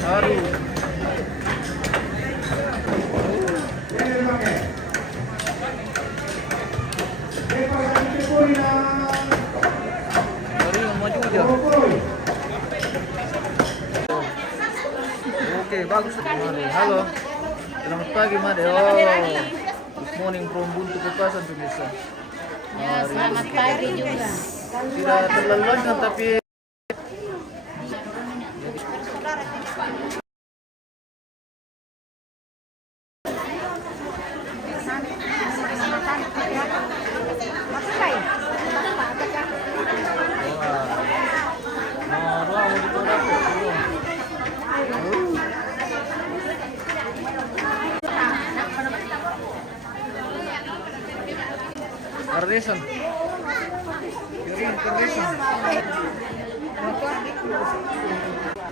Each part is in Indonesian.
Aduh. Baru maju aja. Oke, bagus. Halo. Selamat pagi, Made. Oh. Good morning from Buntu Kepasan pemirsa. Ya, selamat pagi juga. Tidak terlalu lama tapi Kardesan. Kardesan.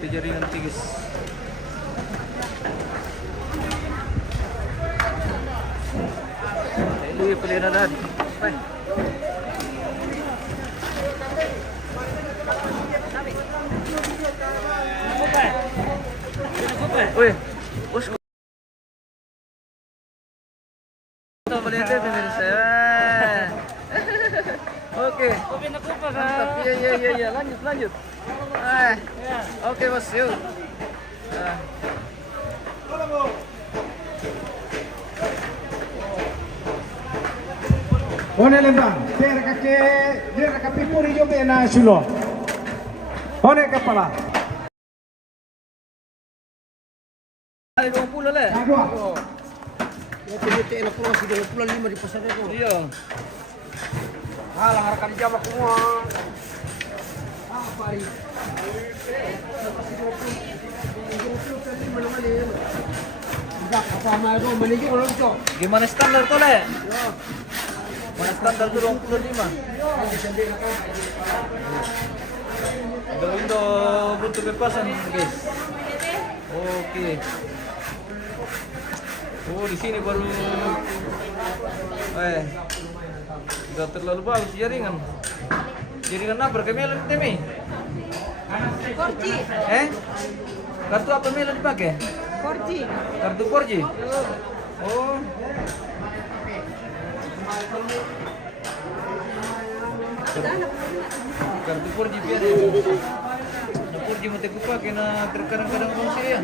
Jaringan tigis. Ini pilihan ada. Baik. Woi, bos. Kita melihat pemirsa. Oke. Mantap. Iya. Lanjut. Oke, bos. Yuk. One lembang, dia kaki puri juga na sulo. One kepala. Ay, 20 le. Agua. Ya tete na pulang si 25 di pasar itu. Iya. Halah harkan jam aku mah. Apa hari? Gimana standar tuh, Le? Mana standar tuh 25? Indo Buntu Kepasan, guys. Oke. Oh, di sini baru nggak terlalu bagus jaringan. Jaringan apa? Kemelan Temi? 4G. Kartu apa Mela dipakai? 4G. Kartu 4G? Oh. Kartu 4G biar ya. Nah, 4G mau teku pakai na terkadang-kadang fungsi ya.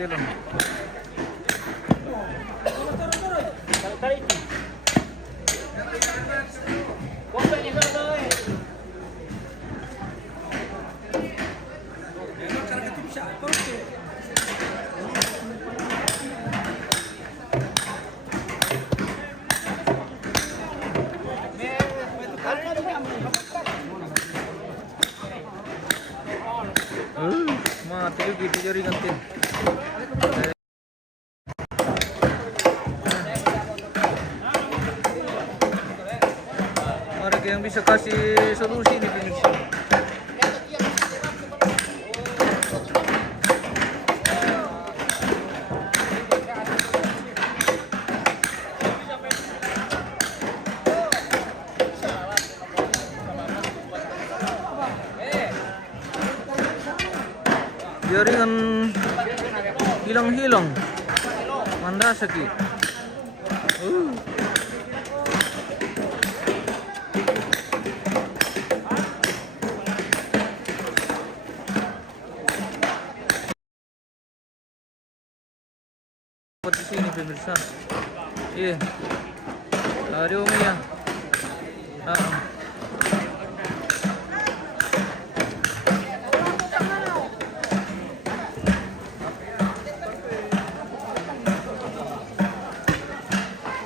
Betul. Mati juga di jaringan tim. Mereka yang bisa kasih solusi nih pemirsa. Jaringan hilang-hilang. Mandasaki. Di sini pemirsa. Iya. Ada Umi ya. Ah.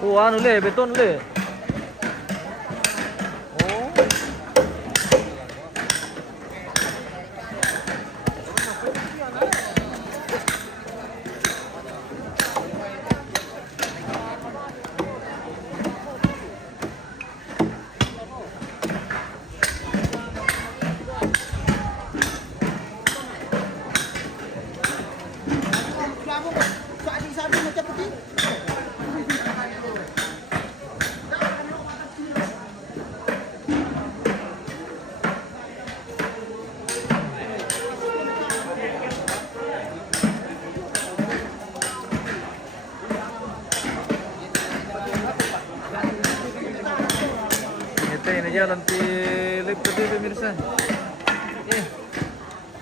Oh, anu le, beton le. Oh. Sabi macam putih. Ini jalan di lift tadi pemirsa.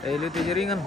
Lift jaringan.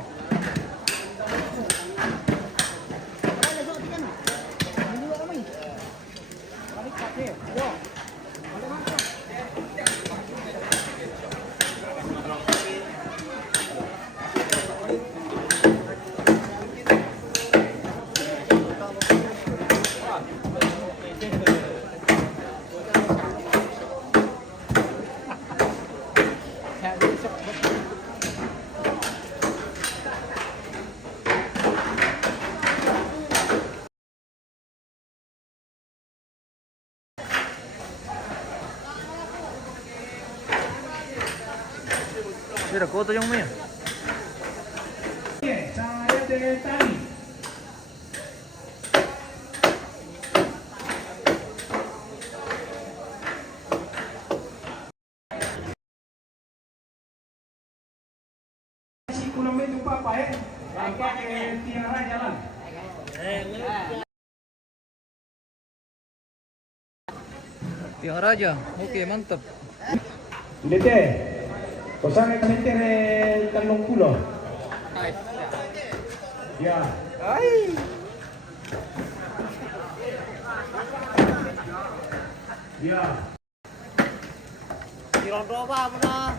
Mira, kota yung may. Saya de tali. Si kulang medyo papa pakai tiara jalan. Tiang Raja. Oke, mantap. Dete. Kosana ka metere talong pulo. Ya. Ay. Ya. Dirondoba mo na.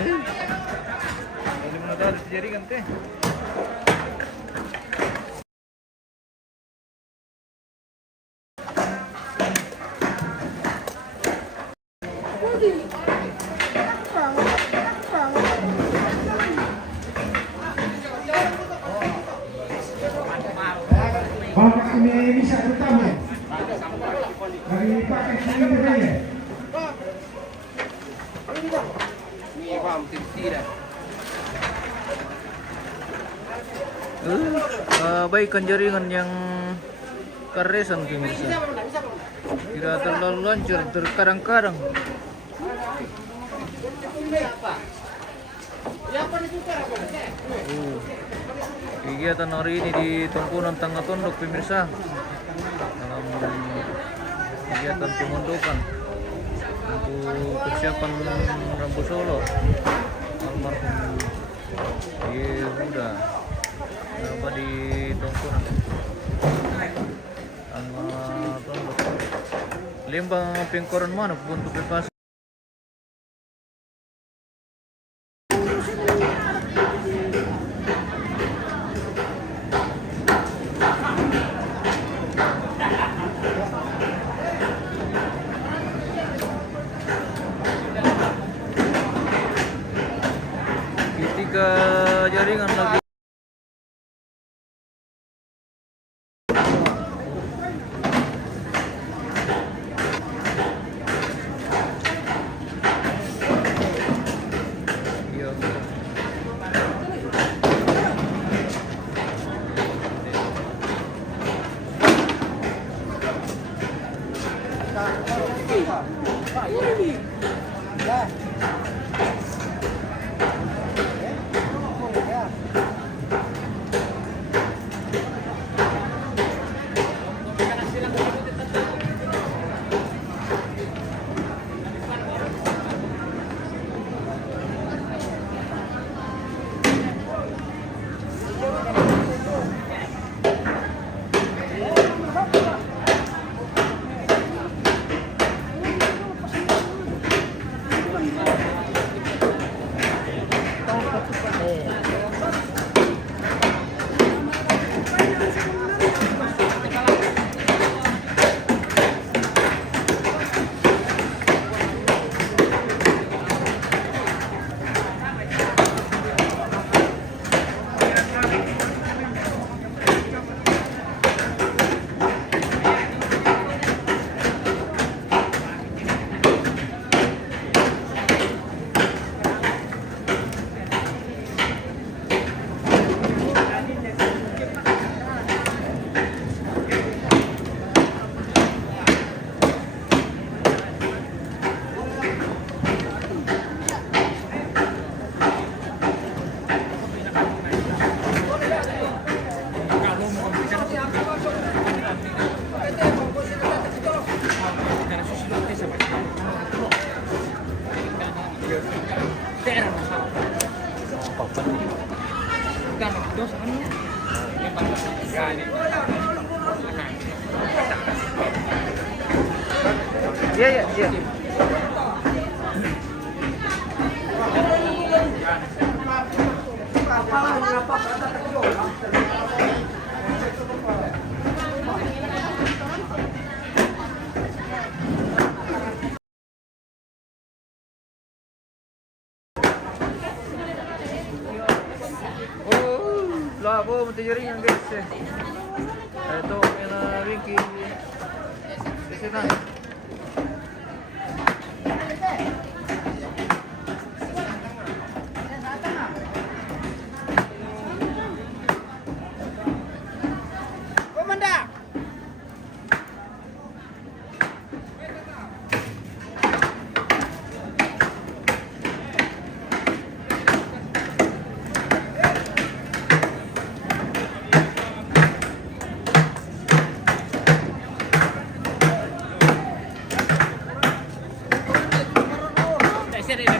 Ini mana ada jaringan teh? Bangka ini bisa utama. Dari pakai sini begini. Abaikan jaringan yang karesan pemirsa. Tidak terlalu lancar, terkadang-kadang. Kegiatan hari ini di Tumpunan Tangga Tondok pemirsa dalam kegiatan pemondokan untuk persiapan Rambu Solo almarhum Yehuda apa di Tumpunan Tangga Tondok Lembang Pengkoran mana untuk bebas. Ketika jaringan lagi iya. Iya, iya, iya. Labo, mati-jaringan guys. Ito, may na Winky. Kasi na. Saya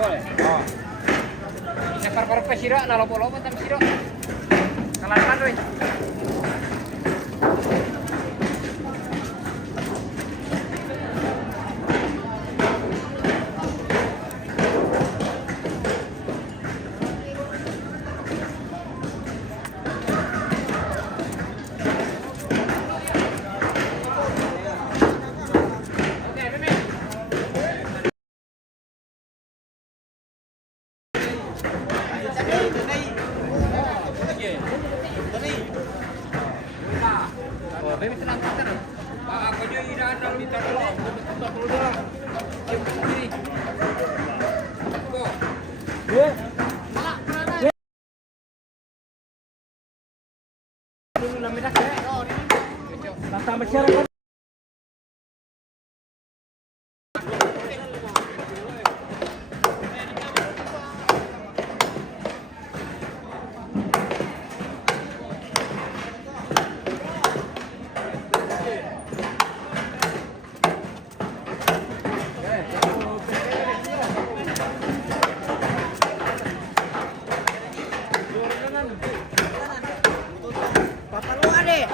Boleh. Oh. Bisa par-par pe sira na lobo-lobo tam sira. Kalan we. Oh, baby tenang tenang. Ako nyo iraan ng liter lang. Tutok lo lang. Ay, kiri. Go. Tata masyarakat. Papaluan deh.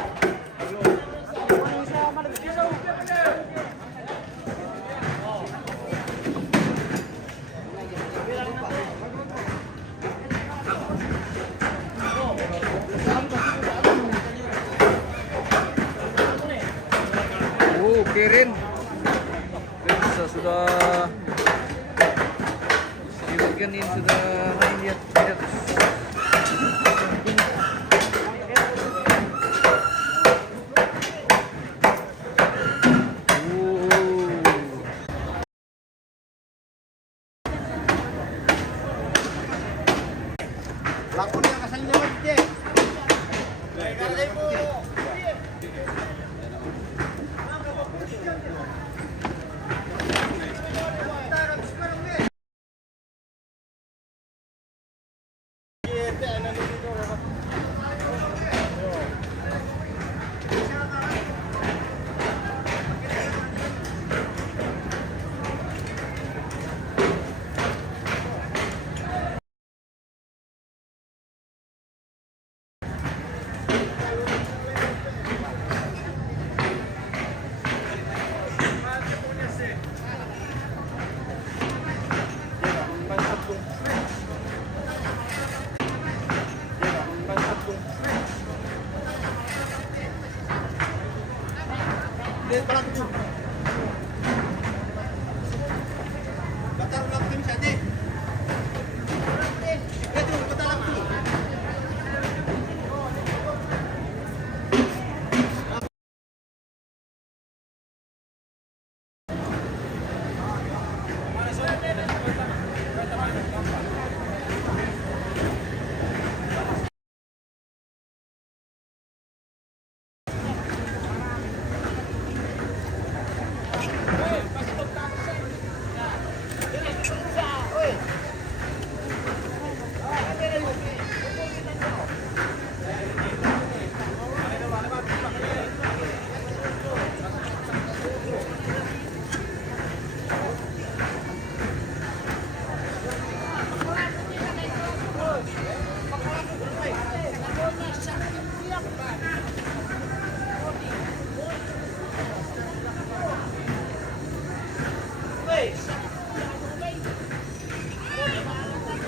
Kirin. Sudah dibagian ini sudah main lihat. Laku niya kasalnya mati.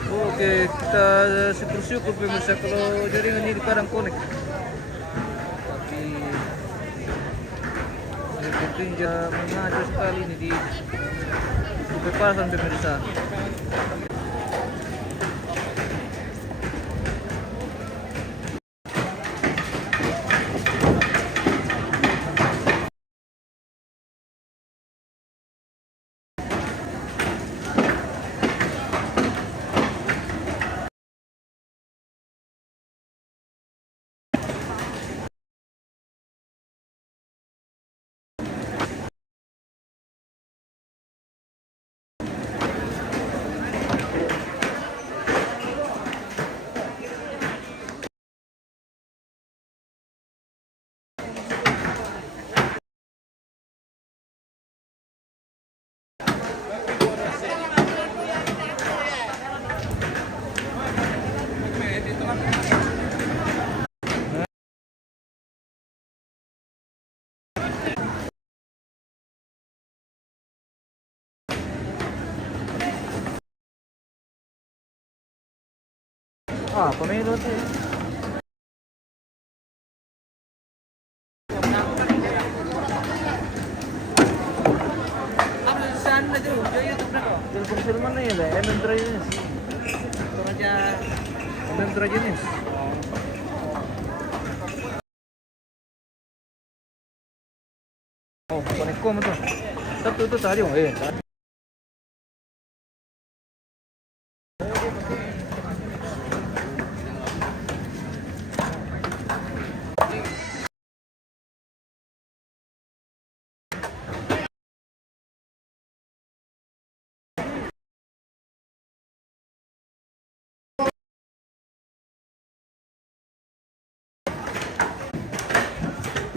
Oke, kita syukur-syukur pemirsa kalau jaringan ini kadang connect. Tapi sepertinya mengacau sekali ini di kebebasan pemirsa. Ah, pamelo tuh. Saan na dyan? YouTube na ko. Telepon Selman na yun eh. MM jenis. Ito na dyan. MM jenis. Oh, connect ko mo to. Satu itu tadi oh, tadi.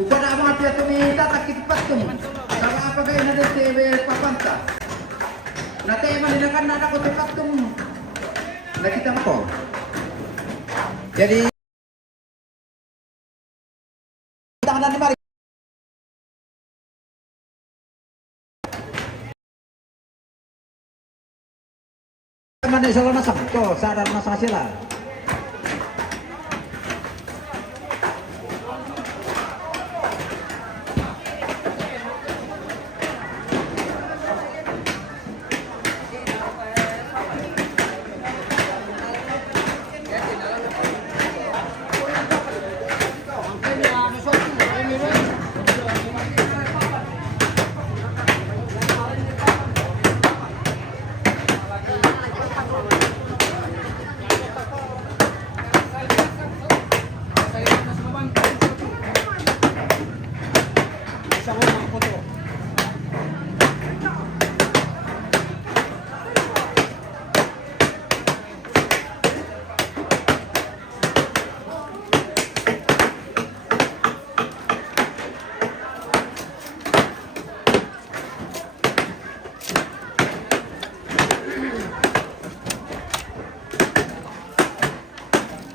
Bukan nak mga pia tumita takit patung. Sama apa kayo na din TV papanta. Natay man nila kan na ko te patung. Nakita mo ko. Jadi tangan ni mari. Mana sila nasang to, sadar nasang sila.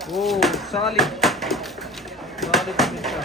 Oh, salib. Salib bisa.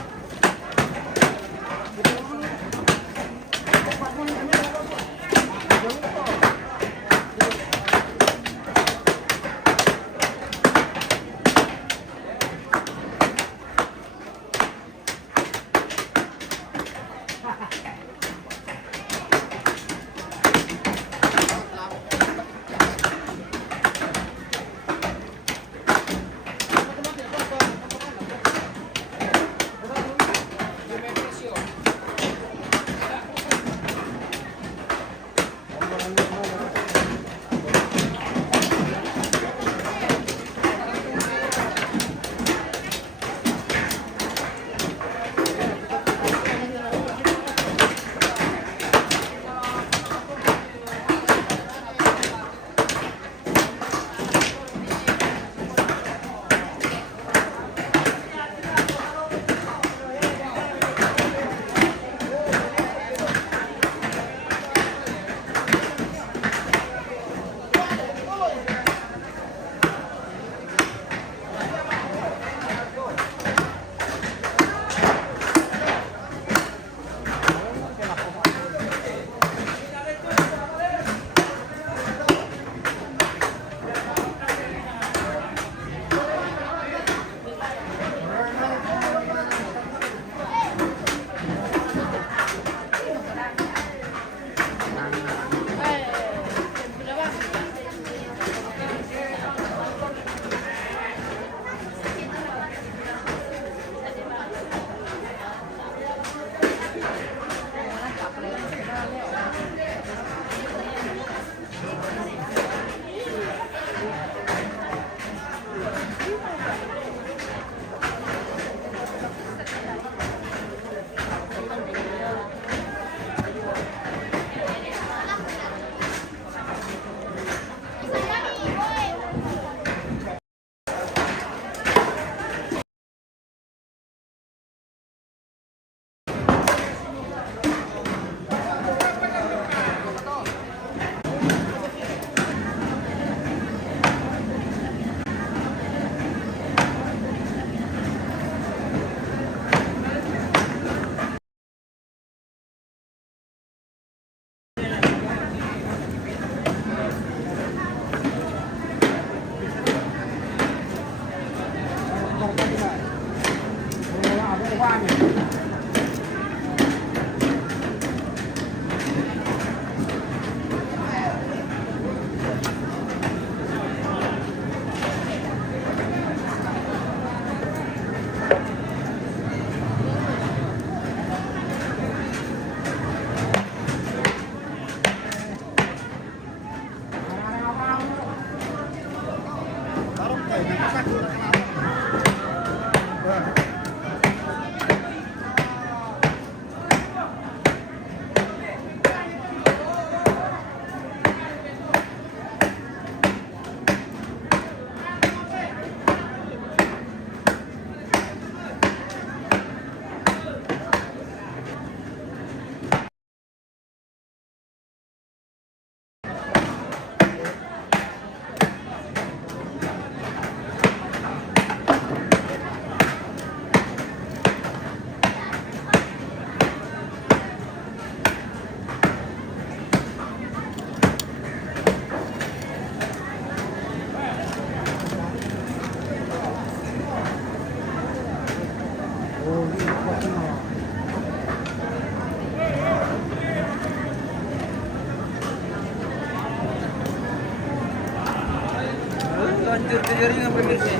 Lanjut ke jaringan pemirsa.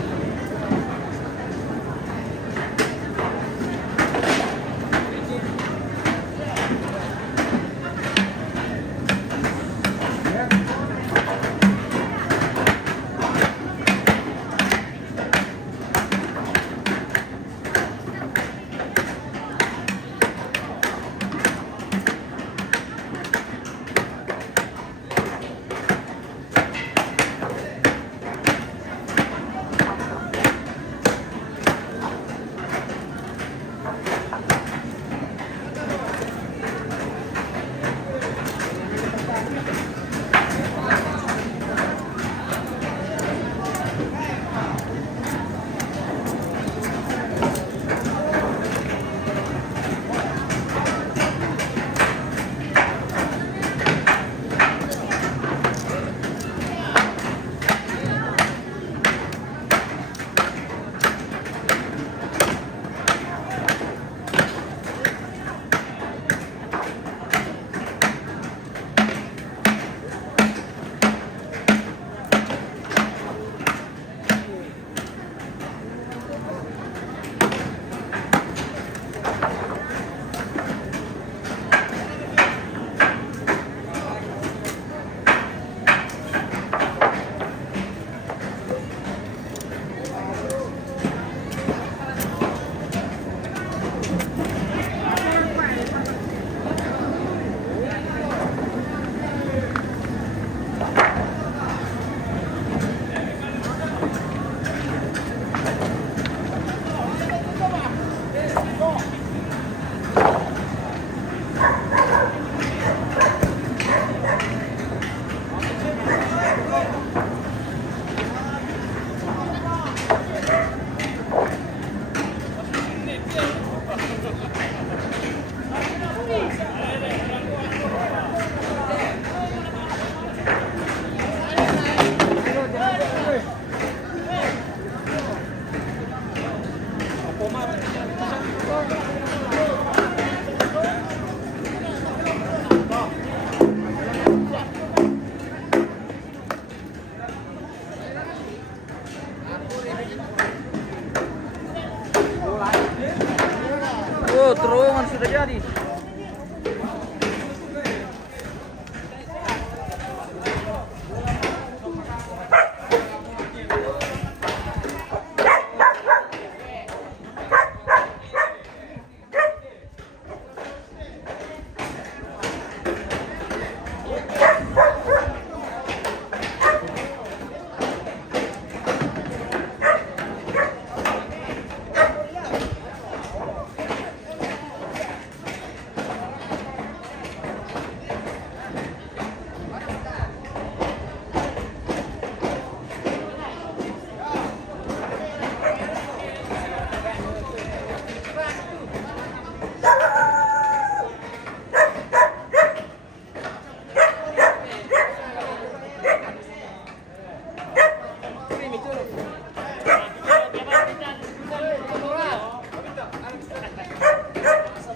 Oh, terowongan sudah jadi.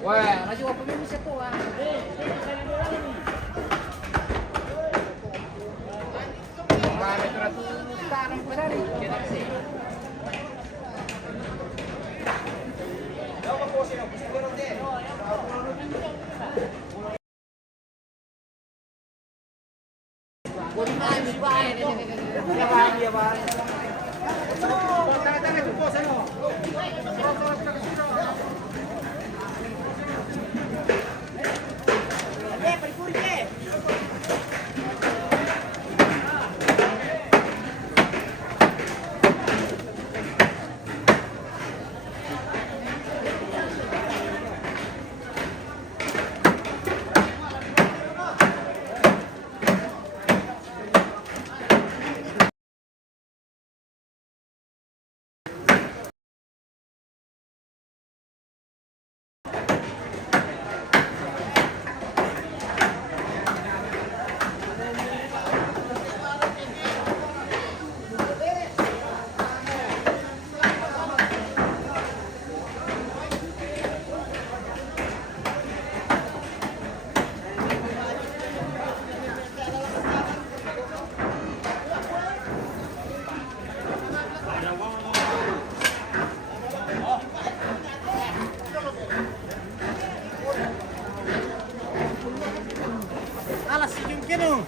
Wah, najua pemimisa po ah. Marami ito na tanong ko na rin. Kaya kasi. Bukan, Alas, yung kino.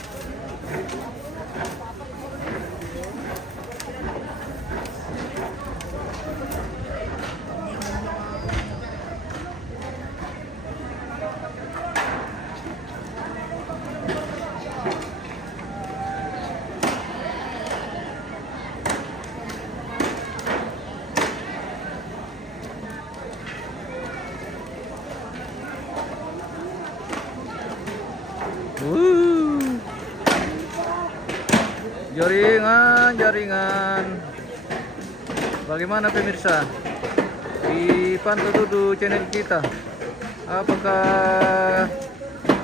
Jaringan. Bagaimana pemirsa? Dipantau dulu channel kita. Apakah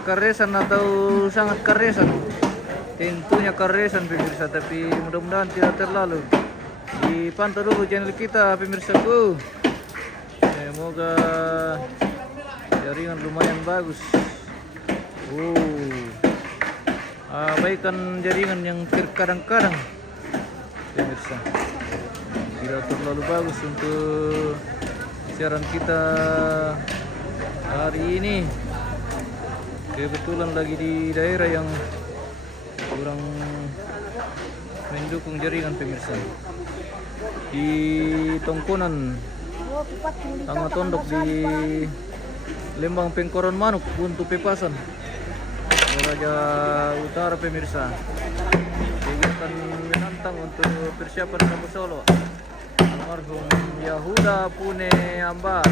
keresan atau sangat keresan? Tentunya keresan pemirsa, tapi mudah-mudahan tidak terlalu. Dipantau dulu channel kita pemirsaku. Semoga jaringan lumayan bagus. Abaikan jaringan yang terkadang-kadang pemirsa, tidak terlalu bagus untuk siaran kita hari ini. Kebetulan lagi di daerah yang kurang mendukung jaringan pemirsa, di Tongkonan Tangga Tondok di Lembang Pengkoron Manuk, Buntu Pepasan, Raja Utara pemirsa. Kegiatan menantang untuk persiapan Rabu Solo almarhum Yahuda Pune Ambar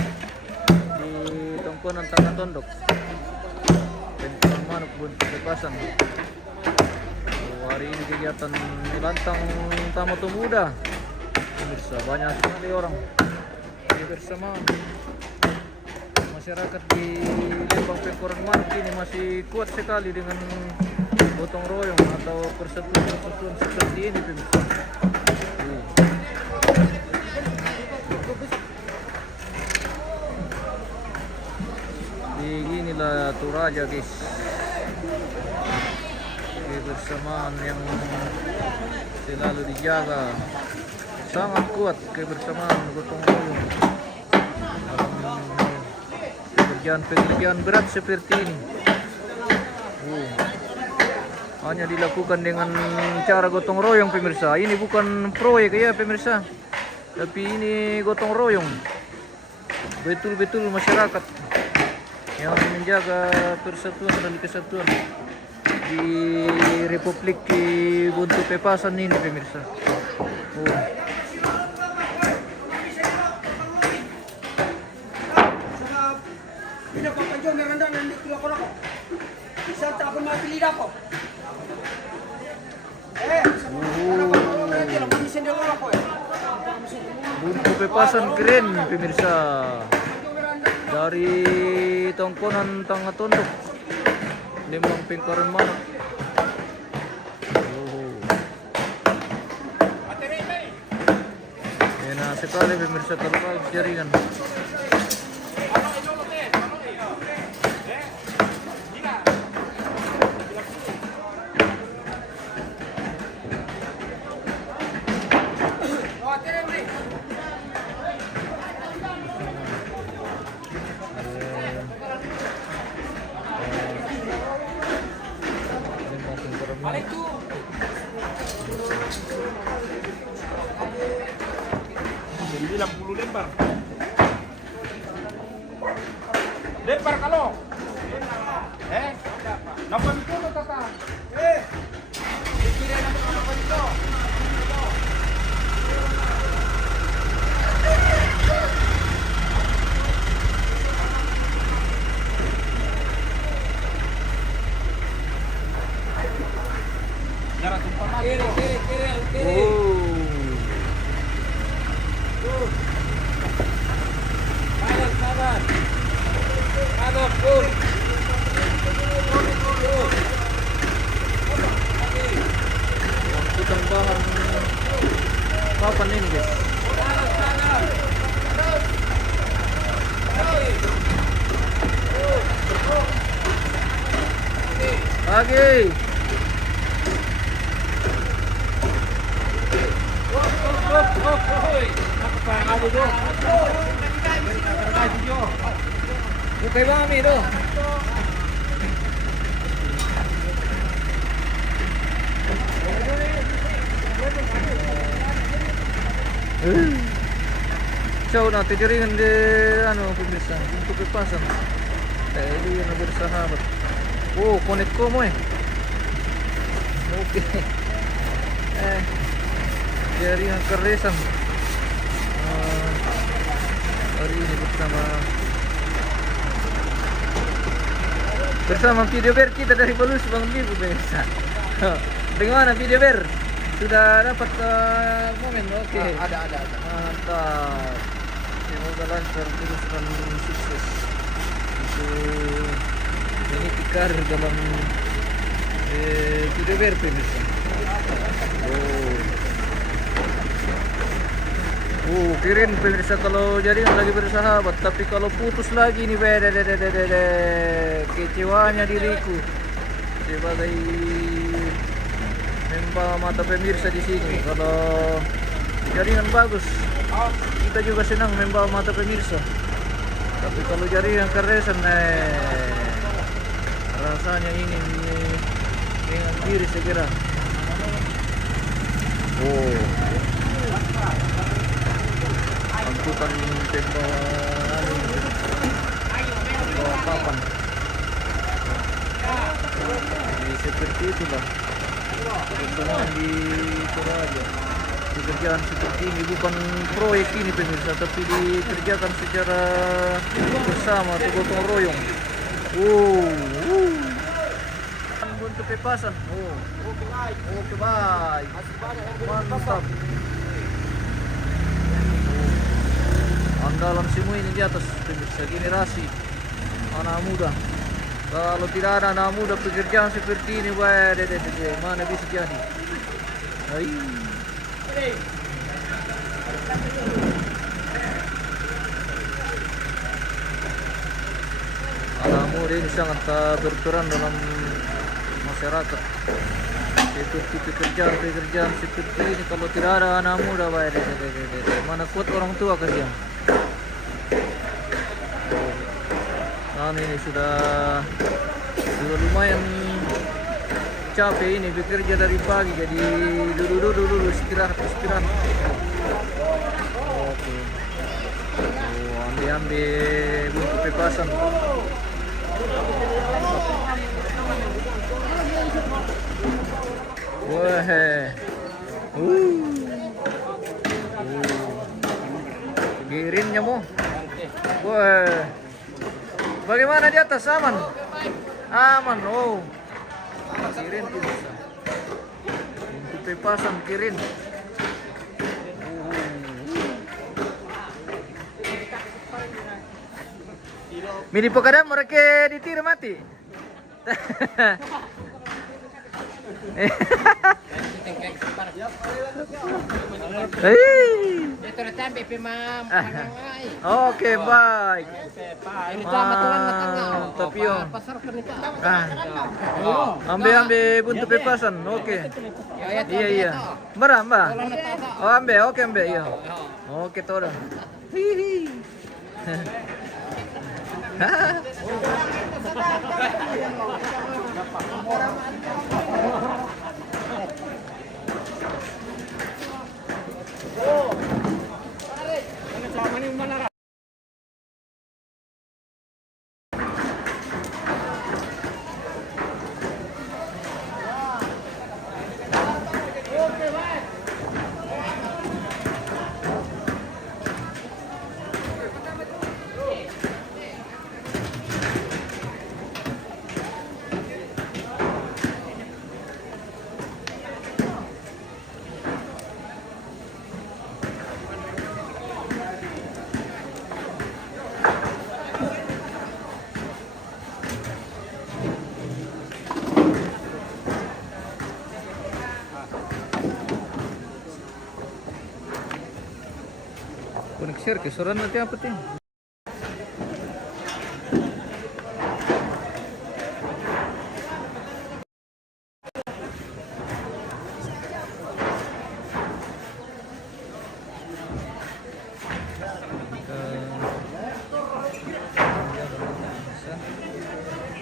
di Tongkonan Tangga Tondok, Pengkoron Manuk, Buntu Pepasan. Hari ini kegiatan menantang Tamu Muda pemirsa, banyak sekali orang kebersamaan. Masyarakat di Lembang Pengkoron Manuk ini masih kuat sekali dengan gotong royong atau persatuan seperti ini pemirsa. Beginilah Toraja guys, kebersamaan yang selalu dijaga, sangat kuat kebersamaan gotong royong. Pekerjaan berat seperti ini hanya dilakukan dengan cara gotong royong pemirsa. Ini bukan proyek ya pemirsa, tapi ini gotong royong. Betul-betul masyarakat yang menjaga persatuan dan kesatuan di Republik Buntu Pepasan ini pemirsa. Pinapapanjong na randa ng dito ako. Isang tapon na pilida ko. Buntu Pepasan keren pemirsa, dari Tongkonan Tangga Tondok, Lembang Pengkoron Manuk. Enak sekali pemirsa kalau bagus jaringan. 90 lembar. Lembar kalau. Eh? Napa itu kakak? Kira napa itu? Nyara tumpah lagi. Kiri. Kanan. Kanan, full. Untuk tambahan papan ini guys. Lagi. Bukai bami tu. So natin jaringan di pemirsa untuk kepasan. Ini yang bersahabat. Oh, connect ko mo eh. Okay. Jaringan keresan. Hari ini bersama video ber kita dari Balus Bang Bibu pemirsa. Bagaimana video ber? Sudah dapat momen? Oke. Ada. Mantap. Semoga lancar terus dan sukses. Itu ini tikar dalam video ber pemirsa. Kirin pemirsa kalau jaringan lagi bersahabat, tapi kalau putus lagi nih beda kecewanya diriku sebagai membawa mata pemirsa di sini. Kalau jaringan bagus, kita juga senang membawa mata pemirsa. Tapi kalau jaringan keresan, rasanya ini dengan diri segera. Angkutan tembawa papan. Jadi seperti itulah perkembangan di Toraja. Pekerjaan seperti ini bukan proyek ini pemirsa, tapi dikerjakan secara bersama atau gotong royong. Untuk pepasan. Oke, baik. Mantap. Andalan semua ini di atas pemirsa, generasi anak muda. Kalau tidak ada anak muda pekerjaan seperti ini, mana bisa jadi? Anak muda ini sangat berperan dalam masyarakat. Seperti pekerjaan seperti ini, kalau tidak ada anak muda, mana kuat orang tua kerja. Ini sudah lumayan capek ini bekerja dari pagi, jadi dulu istirahat. Oke. Ambil buntu pepasan. Girinnya mo. Bagaimana di atas? Aman? Aman, Kirin bisa. Untuk pepasan kirin. Mini pokadam mereka ditir mati. Oke, baik. Mantap yun. Ambil buntu pepasan. Oke. Iya. Mbak. Ambil. Oke, ambil. Iya. Oke, toda. Koneksir ke soran nanti apa tuh?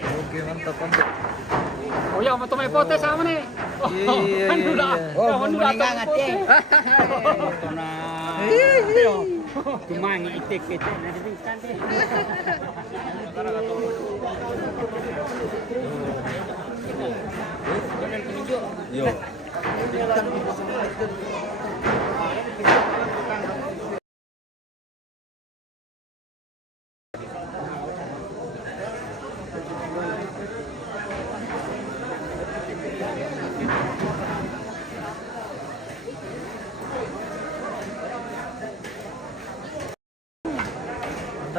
Oke, mantap mantap. Oh ya, mau may pote sama nih. Iya. Oh, meningangat eh. Kumain itik-itik na din kante.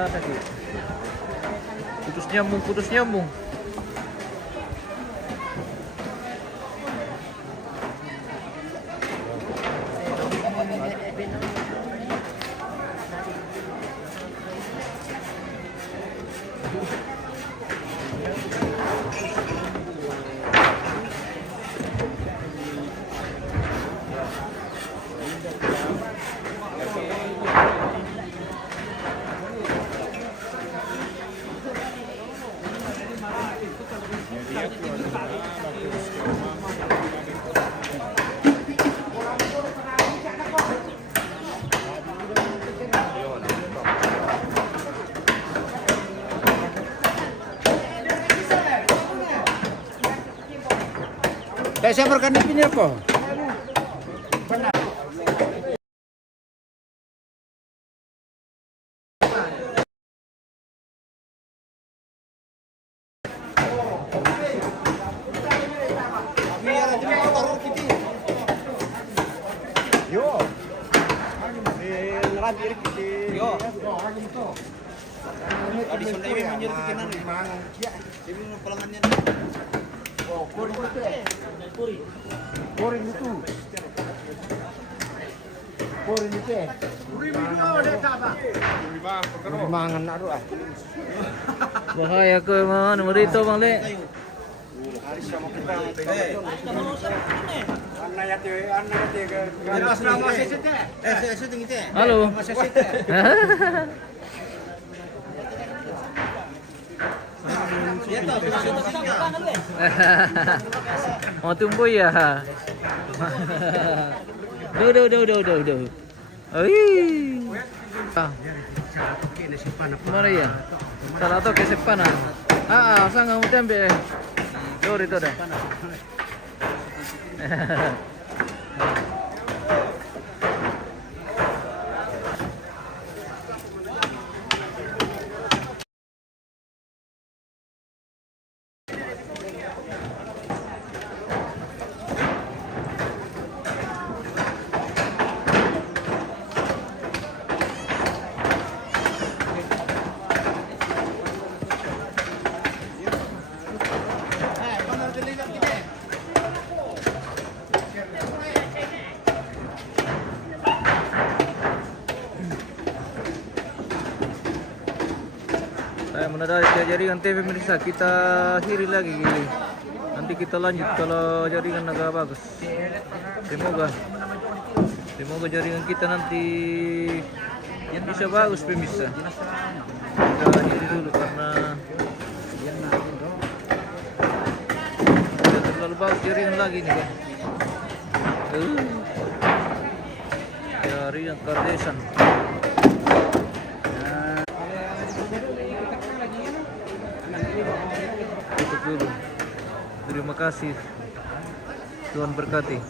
Ada tadi. Putus nyambung. Dahil siya markan na pinir ko. Mangan na ah. Bahaya ke mana merito Bang Le. Halo. Mau tumbuh ya. Duh. Mana ya? Salah atau kesepanan. Sang kamu tempe. Dor itu dah. Mendadak jaringan TV pemirsa, kita akhiri lagi. Nanti kita lanjut kalau jaringan agak bagus. Semoga jaringan kita nanti bisa bagus pemirsa. Kita akhiri dulu karena tidak terlalu bagus jaringan lagi nih kan. Jaringan Kardesan. Tutup dulu. Terima kasih. Tuhan berkati.